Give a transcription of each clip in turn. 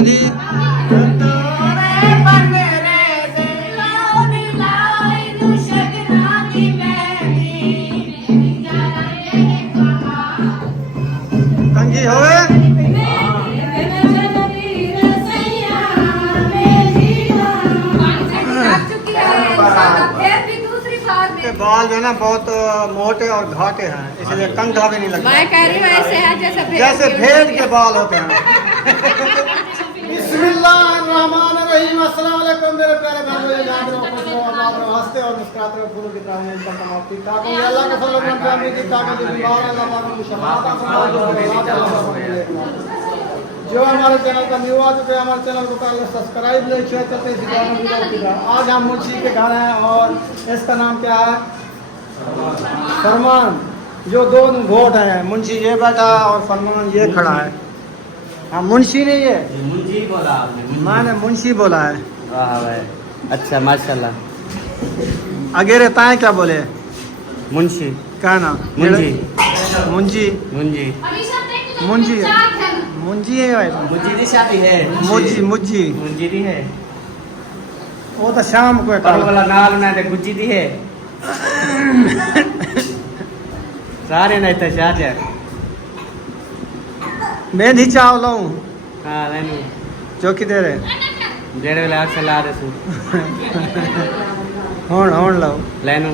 मेहंदी कंगी होवे के बाल जो है ना बहुत मोटे और घाटे हैं, इसलिए कंघा भी नहीं लगता। मैं कह रही हूँ ऐसे है जैसे भेड़ के बाल होते हैं। बिस्मिल्लाहिर्रहमानिर्रहीम। अस्सलाम वालेकुम मेरे प्यारे भाइयों, याद रखो खुश रहो, आबाद रहो, हंसते और मुस्कुराते रहो, फूलों की तरह एकदम तमाम ठीक ठाक होंगे। अल्लाह के फजल से फैमिली ठीक ठाक है, जो बीमार है अल्लाह पाक उनको शफा अता फरमाए। जो हमारे चैनल पर न्यू आ चुके हैं, हमारे चैनल को पहले सब्सक्राइब लाइक शेयर करते हैं। आज हम मुंशी के घर हैं और इसका नाम क्या है? फरमान। जो दो घोट हैं, मुंशी ये बैठा और फरमान ये खड़ा है। हाँ मुंशी नहीं है, मुंशी बोला आपने? मैंने मुंशी बोला है। वाह भाई, अच्छा माशाल्लाह। आगे रहता है क्या बोले? मुंशी क्या नाम? मुंजी मुंजी मुंजी मुंजी है, मुंजी है भाई। मुंजी दी शादी है। मुंजी मुंजी मुंजी दी है। वो तो शाम को है। पर वाला नाल ना दे गुज्जी दी है। सारे नहीं तो शादी है। मेहंदी चाव लाऊं? हाँ लेनु चौकी दे रहे जेड़े वाला से ला दे सु होन लाओ। लेनु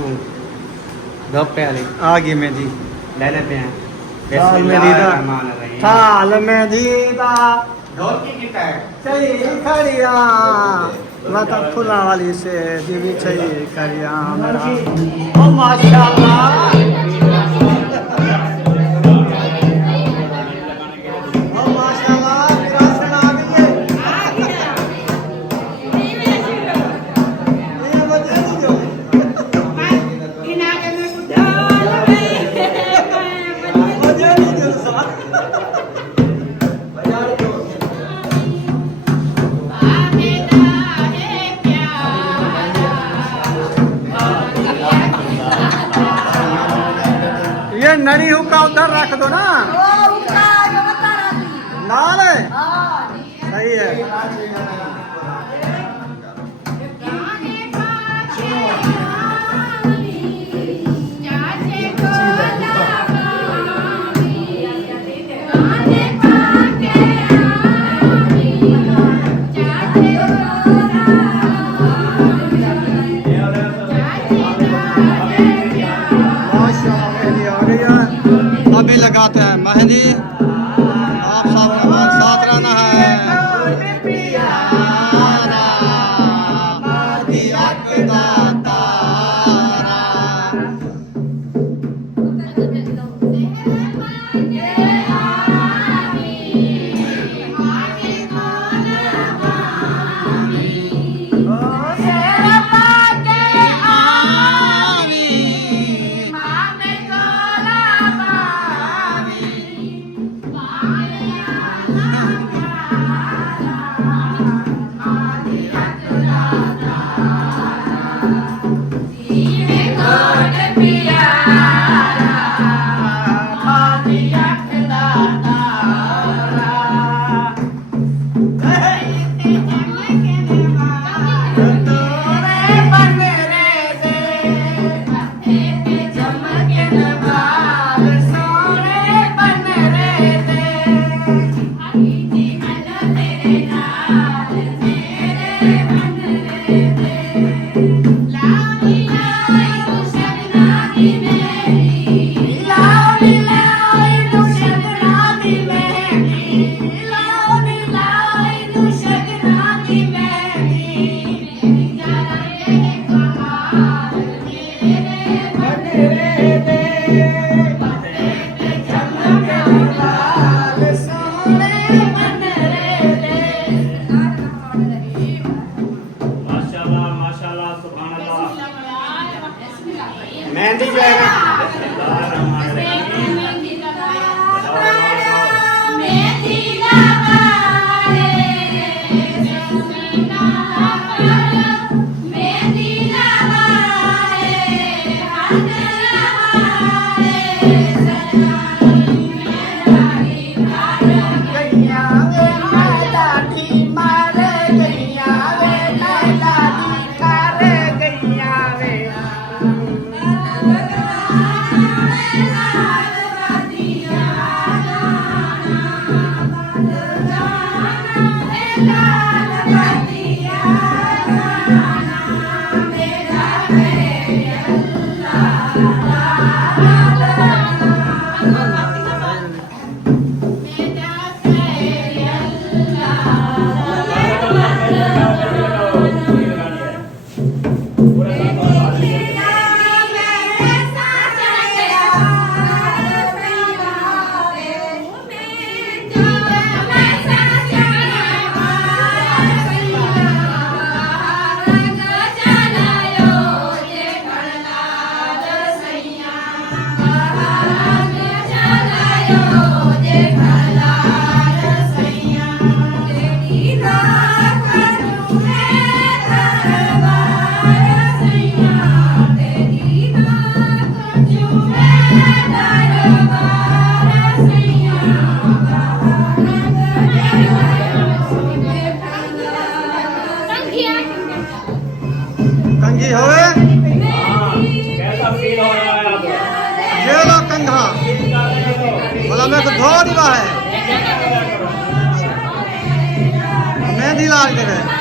धोप पे वाली आ गई मेहंदी। ले लेते हैं। थाल में दीदा, थाल में दीदा ढोल की गीत है। चली खड़िया माता फुला वाली से दीवी चली खड़िया मेरा। ओ माशाल्लाह, ओ माशाल्लाह, विरासत आ गई है। ये बजे नहीं जो बजे नहीं जो साथ ये नड़ी हुक्का उधर रख दो ना। लाल है, सही है। माशाल्लाह मेहंदी आ गई है। अभी लगाते हैं मेहंदी। आप सबने हमारे साथ रहना है। मेहंदी जो है जी होवे कैसा फील हो रहा है अब? ये लो कंधा बोला मेरे को धो दिवा है मेहंदी लाल के रहे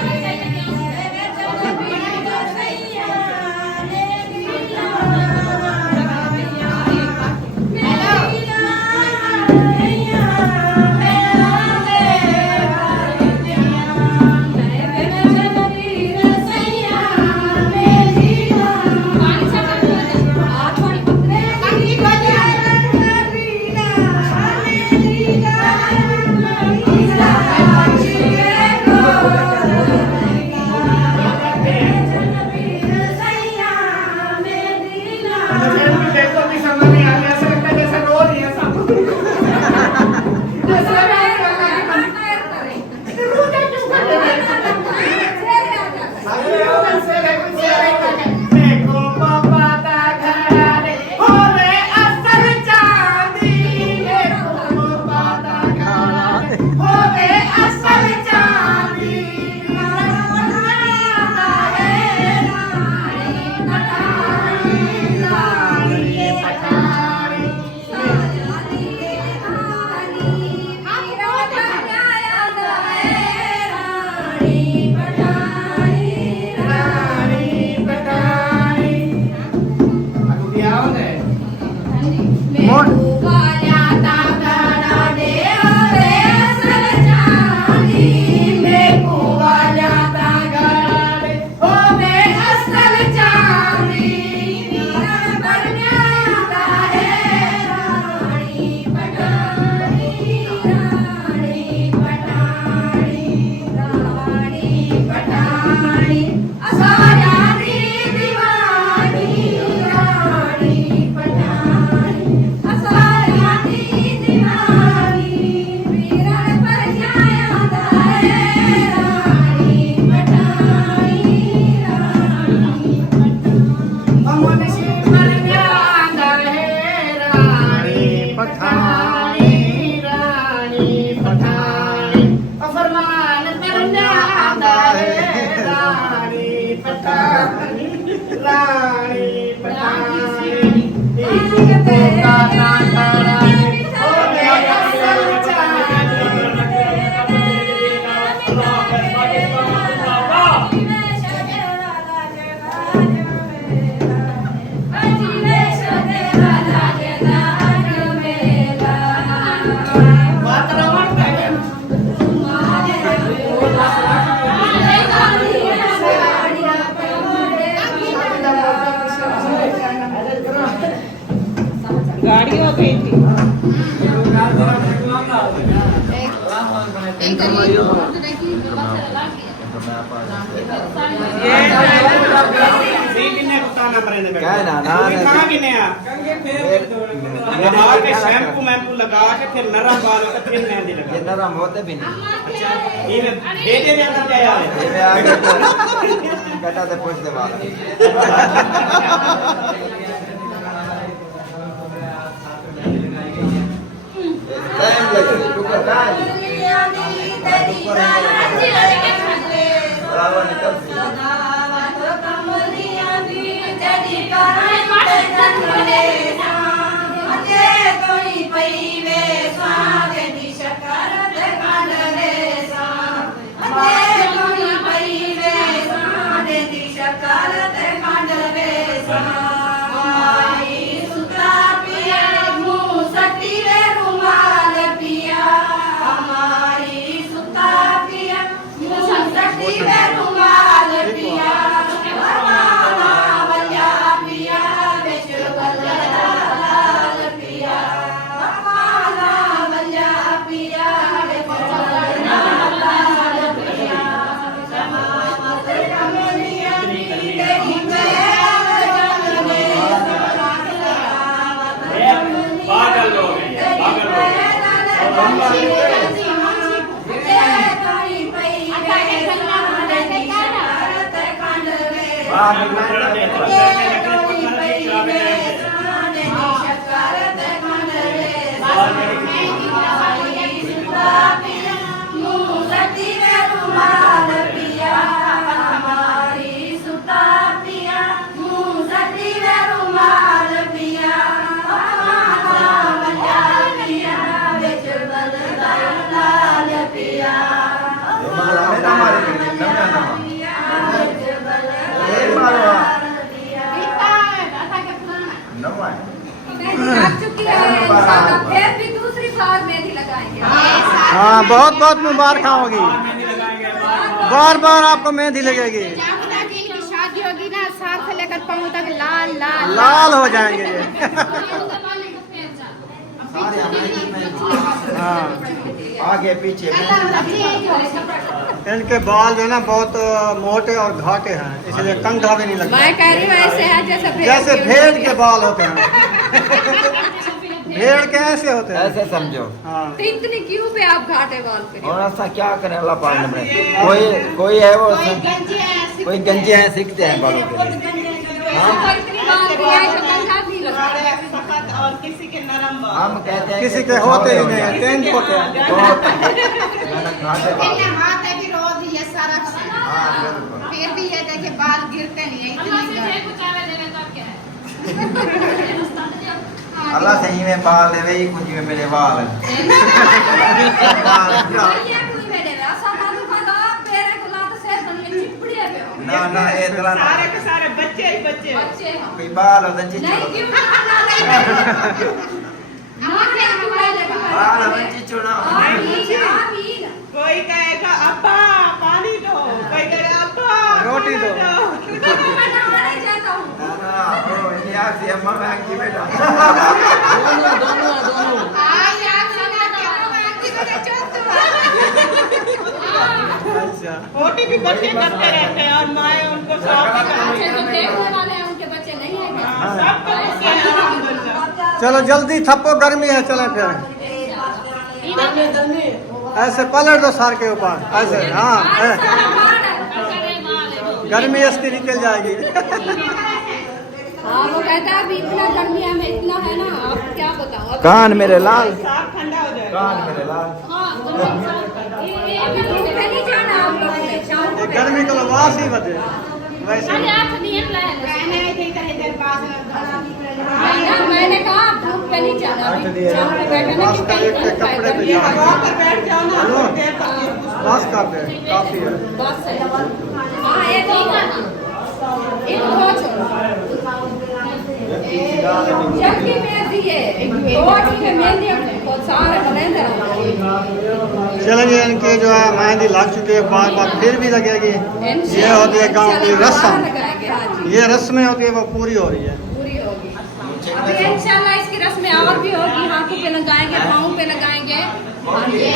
गाड़ी हो गई थी क्या है ना लगा के शैम्पू मैम्पू लगा के फिर नरम बाल का फिर मेहंदी लगा ये नरम होते भी नहीं ये बेटे ने अंदर क्या यार ये मैं आगे कटा से पूछते बात टाइम लगे रुको टाइम पिया हाँ बहुत बहुत मुबारक होगी, बार बार आपको मेहंदी लगेगी, शादी होगी ना साल से लेकर पाँव तक लाल लाल लाल हो जाएंगे ये। हाँ आगे पीछे इनके बाल जो है ना बहुत मोटे और घाटे हैं, इसलिए कंघा भी नहीं लगता। मैं कह रही हूँ ऐसे है जैसे भेड़ के बाल होते हैं। भेड़ के ऐसे होते हैं। ऐसे समझो। हाँ तो इतनी क्यों पे आप घाटे बाल पे और ऐसा क्या करें अल्लाह पाक ने बनाया। कोई है वो कोई गंजे हैं सीखते हैं बालों के लिए। और किसी के नरम बाल। हम कहते हैं किसी के होते ही नहीं है, टेंट होते हैं। हाथ है कि रोज ये सारा फिर भी ये देखे बाल गिरते नहीं है अल्लाह सही में बाल ले वही कुछ में मेरे बाल हैं। ना ना ये तरह ना सारे के सारे बच्चे ही बच्चे। कोई बाल होता है बाल होता चिचुड़ा। कोई कहेगा अब्बा पानी दो, कोई कहेगा अब्बा रोटी दो। से अम्मा महंगी बेटा। रोटी भी बच्चे करते रहते हैं और माए उनको साफ चलो जल्दी थप्पो, गर्मी है, चले फिर ऐसे पलट दो सर के ऊपर ऐसे। हाँ गर्मी इसकी निकल जाएगी। हाँ वो कहता है अभी इतना गर्मी है में इतना है ना, आप क्या बताओ। कान मेरे लाल, साफ ठंडा हो जाएगा। कान मेरे लाल। नहीं जाना आप लोगों ने शाम को गर्मी को लवास ही बदे वैसे। मैंने कहा आप धूप पे नहीं जाना, शाम को बैठना बस का एक के कपड़े पे जाना। हवा पर बैठ जाओ ना। हेलो बस का पे काफी है। बस है। हाँ एक ही करना, एक हो छोड़ो। जबकि मेहंदी है, बहुत ही मेहंदी बहुत सारे मेहंदी। चलेंगे इनकी जो है मेहंदी लग चुकी है, बार बार फिर भी लगेगी। ये होती है गांव की रस्म, ये रस्में होती है वो पूरी हो रही है। पूरी होगी अभी इंशाल्लाह। इसकी रस्में और भी होगी, हाथों पे लगाएंगे, पाँव पे लगाएंगे।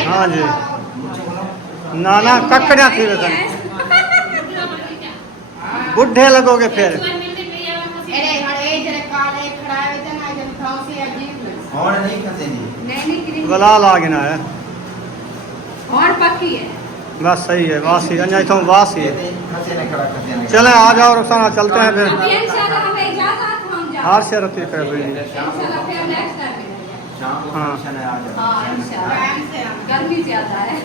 हाँ जी नाना ककड़ा थी वैसे बुढ़े लगोगे फिर। और नहीं खसेंगे। गला लागना है और पक्की है। बस सही है, वासी अन्य तो वासी है। खसे ने खड़ा खसे ने। चले आ जाओ रुखसाना, चलते हैं फिर। अभी इंशाल्लाह हमें इजाजत, हम जाएं। हार से रती कर रही है। इंशाल्लाह फिर नेक्स्ट टाइम। शाम को हाँ। फंक्शन है आ जाओ। हाँ इंशाल्लाह, गर्मी ज्यादा है।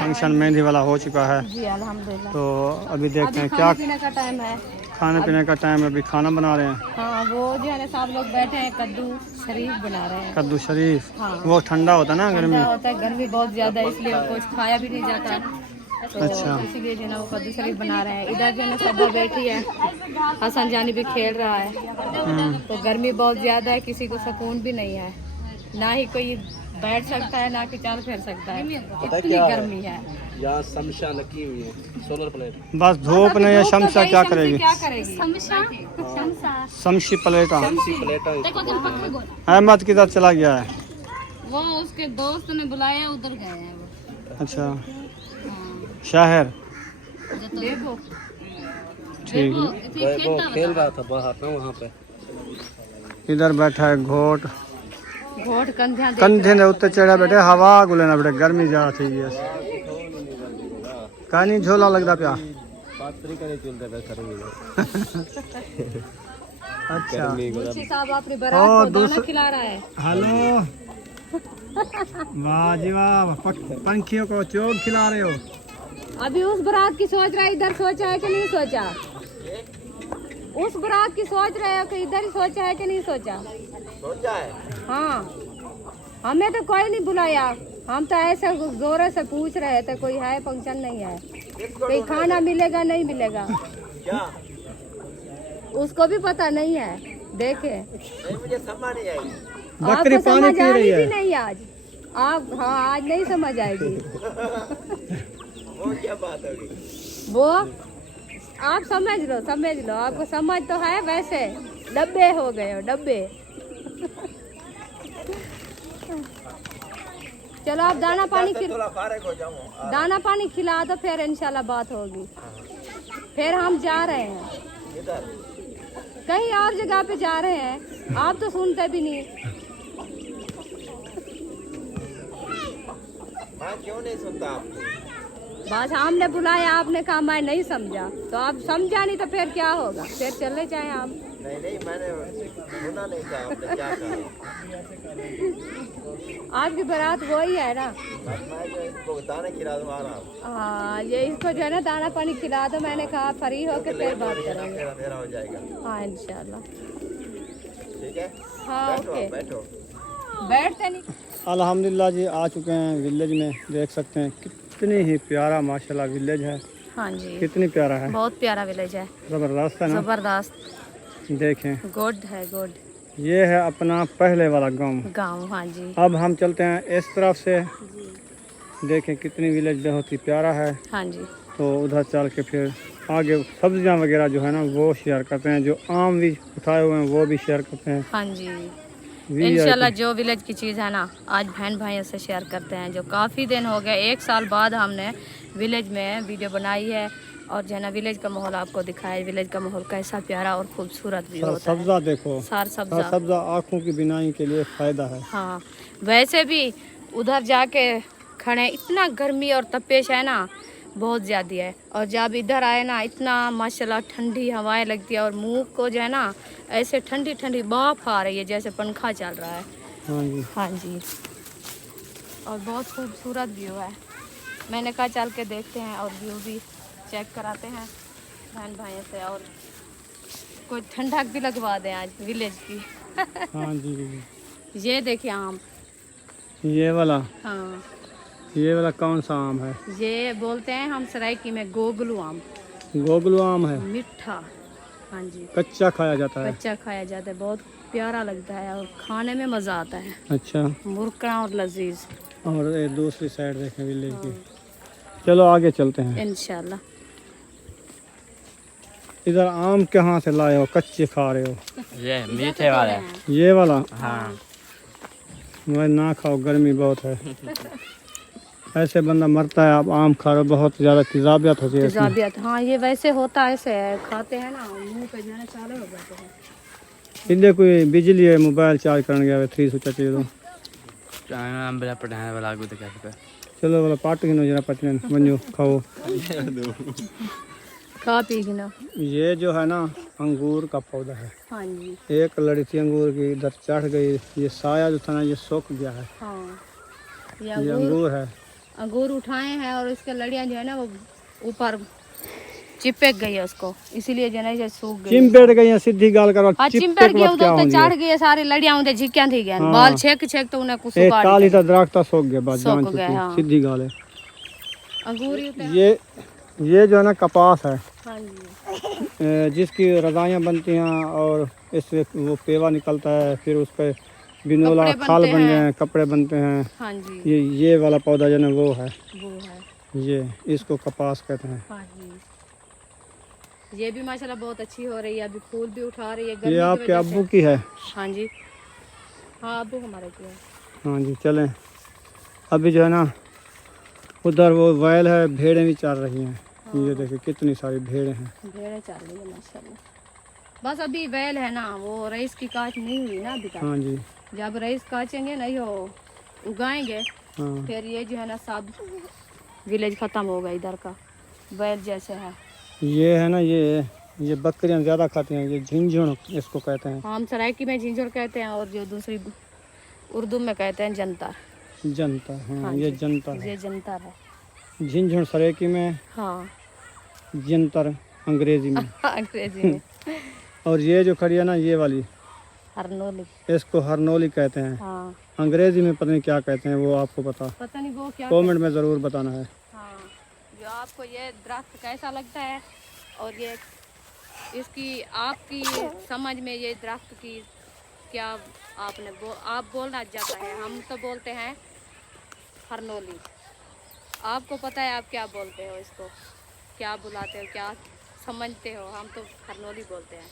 फंक्शन मेहंदी वाला हो चुका है, जी अल्हम्दुलिल्लाह। तो अभी देखते अभी हैं क्या खाने पीने का टाइम है। खाने पीने का टाइम है। अभी खाना बना रहे हैं, हाँ वो जो है ना सब लोग बैठे हैं, कद्दू शरीफ बना रहे हैं। कद्दू शरीफ। हाँ। वो ठंडा होता है ना गर्मी। ठंडा होता है, गर्मी बहुत ज्यादा है इसलिए कुछ खाया भी नहीं जाता, तो अच्छा। इसीलिए जो है ना वो कद्दू शरीफ बना रहे हैं। इधर जो है ना सब्बा बैठी है, हसन जानी भी खेल रहा है। तो गर्मी बहुत ज्यादा है, किसी को सुकून भी नहीं है, ना ही कोई बैठ सकता है ना कि चल फिर सकता है, इतनी गर्मी है। यहाँ समशा लगी हुई है, सोलर प्लेट। बस धूप नहीं है, शमशा क्या करेगी। क्या करेगी? शमशी प्लेटा। प्लेटा अहमद किधर चला गया है? वो उसके दोस्त ने बुलाया, उधर गए हैं वो। अच्छा शहर, देखो ठीक है। वो खेल रहा था बाहर ना वहाँ पे। इधर बैठा है घोट, घोट कंधा कंधे ने उत्ते चढ़ा बैठे, हवा गुलेना बैठे, गर्मी ज्यादा थी है। कहीं नहीं झोला लगता प्या। अच्छा मुंशी साहब अपनी ओ, बारात को दाना दूसरा- खिला रहा है। हेलो वाह जी वाह, पंखियों को चोग खिला रहे हो। अभी उस बारात की सोच रहा है, इधर सोचा है कि नहीं सोचा? उस बारात की सोच रहे हो कि इधर ही सोचा है कि नहीं सोचा? हाँ हमें तो कोई नहीं बुलाया, हम तो ऐसे जोर से पूछ रहे थे कोई है फंक्शन नहीं है, कोई खाना मिलेगा नहीं मिलेगा, उसको भी पता नहीं है। देखे बकरी आपको पानी समझ पी आई रही भी है। नहीं आज। आप हाँ आज नहीं समझ आएगी। वो क्या बात होगी? वो आप समझ लो आपको समझ तो है, वैसे डब्बे हो गए हो डब्बे। चलो आप दाना पानी थोड़ा फारिग हो जाऊँ। दाना पानी खिला दो, फिर इंशाल्लाह बात होगी। फिर हम जा रहे हैं, इधर कहीं और जगह पे जा रहे हैं, आप तो सुनते भी नहीं। मैं क्यों नहीं सुनता आपको? बस हमने बुलाया, आपने कहा मैं नहीं समझा, तो आप समझा नहीं तो फिर क्या होगा, फिर चले जाए आप। नहीं मैंने सुना नहीं था आपने क्या कहा। आपकी बारात वही है ना। बस मैं जो इसको दाने खिला दूँ आ रहा हूँ। हाँ ये इसको जो है ना दाना पानी खिला दो, मैंने कहा फ्री होके फिर बात करेंगे। मेरा हो जाएगा। हाँ इंशाल्लाह। ठीक है, हाँ बैठो ओके। आप, बैठो। बैठते नहीं। अल्हम्दुलिल्लाह जी आ चुके हैं विलेज में। देख सकते हैं कितनी ही प्यारा माशाल्लाह विलेज है। हाँ जी कितनी प्यारा है, बहुत प्यारा विलेज है, ज़बरदस्त है ना। जबरदस्त। देखें गुड है गुड ये है अपना पहले वाला गांव। गाँव। हाँ जी अब हम चलते हैं इस तरफ से। देखें कितनी विलेज बहुत ही प्यारा है। हाँ जी तो उधर चल के फिर आगे सब्जियां वगैरह जो है ना वो शेयर करते हैं, जो आम भी उठाए हुए हैं वो भी शेयर करते हैं। हाँ जी VIP इंशाल्लाह जो विलेज की चीज़ है ना आज बहन भाइयों से शेयर करते हैं। जो काफ़ी दिन हो गए, 1 साल बाद हमने विलेज में वीडियो बनाई है और जो है ना विलेज का माहौल आपको दिखाया। विलेज का माहौल कैसा प्यारा और खूबसूरत भी होता है। सब्जा देखो, सार सब्जा। सब्जा आँखों की बिनाई के लिए फ़ायदा है। हाँ वैसे भी उधर जाके खड़े, इतना गर्मी और तपेश है ना बहुत ज़्यादा है, और जब इधर आए ना इतना माशाल्लाह ठंडी हवाएं लगती है और मुंह को जो है ना ऐसे ठंडी ठंडी भाप आ रही है जैसे पंखा चल रहा है। हाँ जी हाँ जी और बहुत खूबसूरत व्यू है। मैंने कहा चल के देखते हैं और व्यू भी चेक कराते हैं बहन भाइयों से, और कोई ठंडक भी लगवा दें आज विलेज की। हाँ जी। ये देखिए आम। ये वाला, हाँ ये वाला कौन सा आम है? ये बोलते हैं हम सराइकी में गोगलू आम। गोगलू आम है, मीठा। हाँ जी कच्चा खाया जाता है। कच्चा खाया जाता है, बहुत प्यारा लगता है और खाने में मज़ा आता है। अच्छा, मुरकड़ा और लजीज। और ये दूसरी साइड देखें विलेज की। चलो आगे चलते हैं। इंशाल्लाह। इधर आम कहाँ से लाए हो, कच्चे खा रहे हो? ये मीठे वाले। ये वाला? हाँ मैं ना खाओ, गर्मी बहुत है। ऐसे बंदा मरता है। आप आम खा रहे हो, बहुत ज़्यादा तेजाबियत होती है इसमें। तेजाबियत, हाँ ये वैसे होता है, ऐसे है खाते हैं ना मुंह पे जो है ना चालू हो जाते हैं। इधर कोई बिजली है, मोबाइल चार्ज करने गया 3 स्विच चाहिए। चलो वाला पार्ट की नजर पचने मंजू खाओ। खा पी के ना। ये जो है ना अंगूर का पौधा है। हाँ जी एक लड़ी थी अंगूर की, इधर चढ़ गई। ये साया जो था ना ये सूख गया है। हाँ ये अंगूर है। अंगूर उठाए हैं और इसके लड़ियाँ जो है ना वो ऊपर चिपक गई है उसको, इसीलिए जो है ना ये सूख गई। चिमपेट गई है, सीधी गाल करो। हाँ चिमपेट गई उधर तो चढ़ गई है सारी लड़ियाँ, उधर झिक्कियाँ थी गए बाल छेक छेक तो उन्हें कुछ एक काली सा दरख्त सूख गया, बस जान सूख गया, चुकी, हाँ। सीधी गाल है। अंगूर ही होते हैं। ये जो है ना कपास है, हाँ जी जिसकी रजाइयाँ बनती हैं और इससे वो पेवा निकलता है, फिर उस पर बिनोला कपड़े खाल बनते बन हैं। गए, कपड़े बनते हैं। हाँ जी ये वाला पौधा जो है ना वो है, वो है। ये इसको कपास कहते हैं। हाँ जी ये भी माशाल्लाह बहुत अच्छी हो रही है, अभी फूल भी उठा रही है गर्मी ये की आपके वजह अब्बू से। की है? हाँ जी हाँ अब्बू हमारे की है। हाँ जी चलें। अभी जो है ना उधर वो वैल है, भेड़ें भी चल रही हैं। ये देखिए कितनी सारी भेड़ें हैं। भेड़ें चल रही है माशाल्लाह। बस अभी बैल है ना, वो रईस की काट नहीं हुई ना अभी तक। हाँ जी जब रईस काटेंगे नहीं हो उगाएंगे, हाँ। फिर ये जो है ना सब विलेज खत्म होगा इधर का, बैल जैसे है। ये है ना ये बकरियां ज़्यादा खाती हैं। ये झिंझुण इसको कहते हैं। हम सराइकी में झिंझुर कहते हैं और जो दूसरी उर्दू में कहते हैं जनता। जनता, हाँ, हाँ ये जी, जनता है। ये जनता है। झिंझुण सरेकी में, हाँ जंतर अंग्रेजी में। अंग्रेजी में। और ये जो खड़ी है ना ये वाली, हरनोली। इसको हरनोली कहते हैं। हाँ अंग्रेजी में पता नहीं क्या कहते हैं, वो आपको पता नहीं वो क्या। कमेंट में ज़रूर बताना है। हाँ जो आपको ये दरख्त कैसा लगता है और ये इसकी आपकी समझ में ये दरख्त की क्या आपने आप बोलना चाहता है। हम तो बोलते हैं खरनोली। आपको पता है आप क्या बोलते हो इसको, क्या बुलाते हो, क्या समझते हो? हम तो खरनोली बोलते हैं।